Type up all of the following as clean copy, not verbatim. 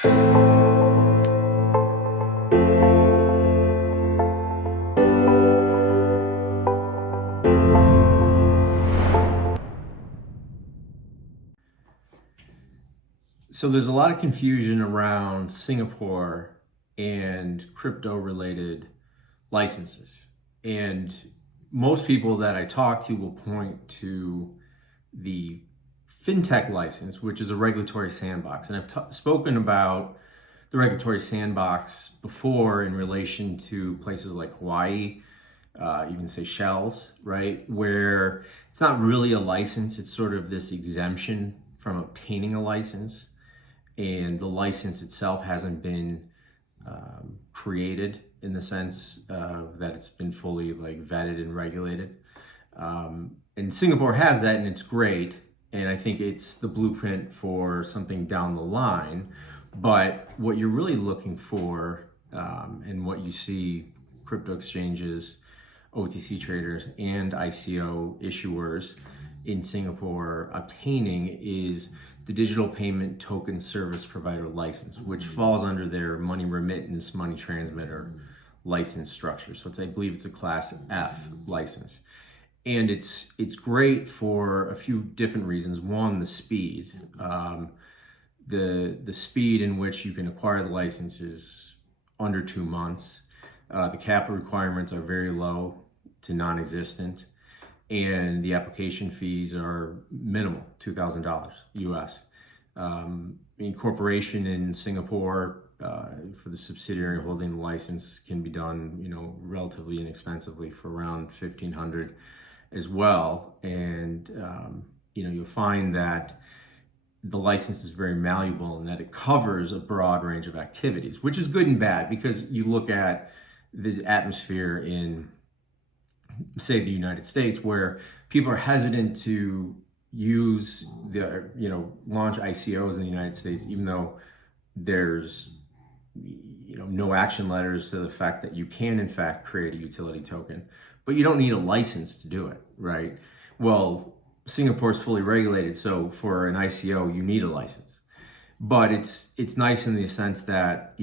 So there's a lot of confusion around Singapore and crypto related licenses. And most people that I talk to will point to the fintech license, which is a regulatory sandbox. And I've spoken about the regulatory sandbox before in relation to places like Hawaii, even Seychelles, right? Where it's not really a license, it's sort of this exemption from obtaining a license. And the license itself hasn't been created in the sense that it's been fully vetted and regulated. And Singapore has that, and it's great. And I think it's the blueprint for something down the line. But what you're really looking for, and what you see crypto exchanges, OTC traders, and ICO issuers in Singapore obtaining is the digital payment token service provider license, which falls under their money remittance, money transmitter license structure. So I believe it's a class F license. And it's great for a few different reasons. One, the speed. The speed in which you can acquire the license is under 2 months. The capital requirements are very low to non-existent. And the application fees are minimal, $2,000 US. Incorporation in Singapore for the subsidiary holding the license can be done, relatively inexpensively for around $1,500 as well. And you'll find that the license is very malleable and that it covers a broad range of activities, which is good and bad because you look at the atmosphere in, say, the United States, where people are hesitant to use launch ICOs in the United States, even though there's no action letters to the fact that you can in fact create a utility token, but you don't need a license to do it, right? Well, Singapore's fully regulated, so for an ICO you need a license. But it's nice in the sense that,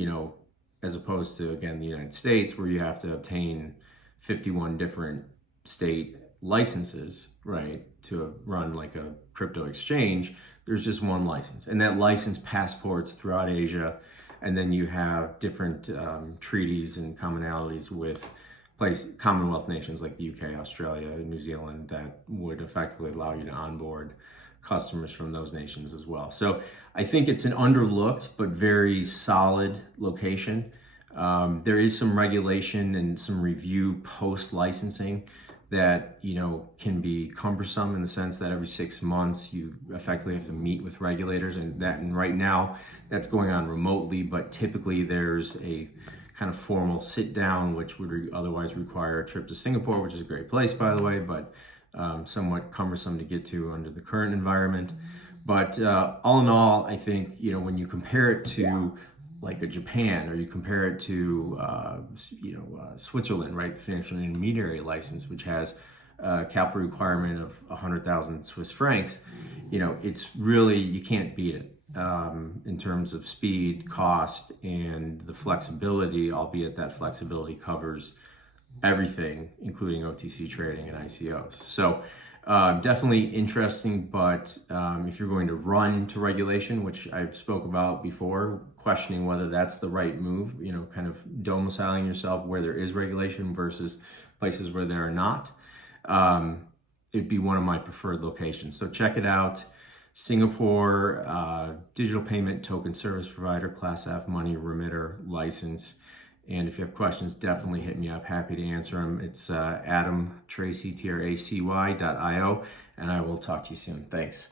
as opposed to, again, the United States, where you have to obtain 51 different state licenses, right, to run like a crypto exchange, there's just one license. And that license passports throughout Asia. And then you have different treaties and commonalities with Commonwealth nations like the UK, Australia, New Zealand that would effectively allow you to onboard customers from those nations as well. So I think it's an underlooked but very solid location. There is some regulation and some review post-licensing that can be cumbersome in the sense that every 6 months you effectively have to meet with regulators, and right now that's going on remotely, but typically there's a kind of formal sit down, which would otherwise require a trip to Singapore, which is a great place, by the way, but somewhat cumbersome to get to under the current environment. But all in all, I think when you compare it to like a Japan, or you compare it to Switzerland, right? The financial intermediary license, which has a capital requirement of 100,000 Swiss francs, it's really, you can't beat it in terms of speed, cost, and the flexibility, albeit that flexibility covers everything, including OTC trading and ICOs. So definitely interesting, but if you're going to run to regulation, which I've spoke about before, questioning whether that's the right move, kind of domiciling yourself where there is regulation versus places where there are not, it'd be one of my preferred locations. So check it out. Singapore digital payment token service provider, class F money remitter license. And if you have questions, definitely hit me up. Happy to answer them. It's Adam Tracy, TRACY.io, and I will talk to you soon. Thanks.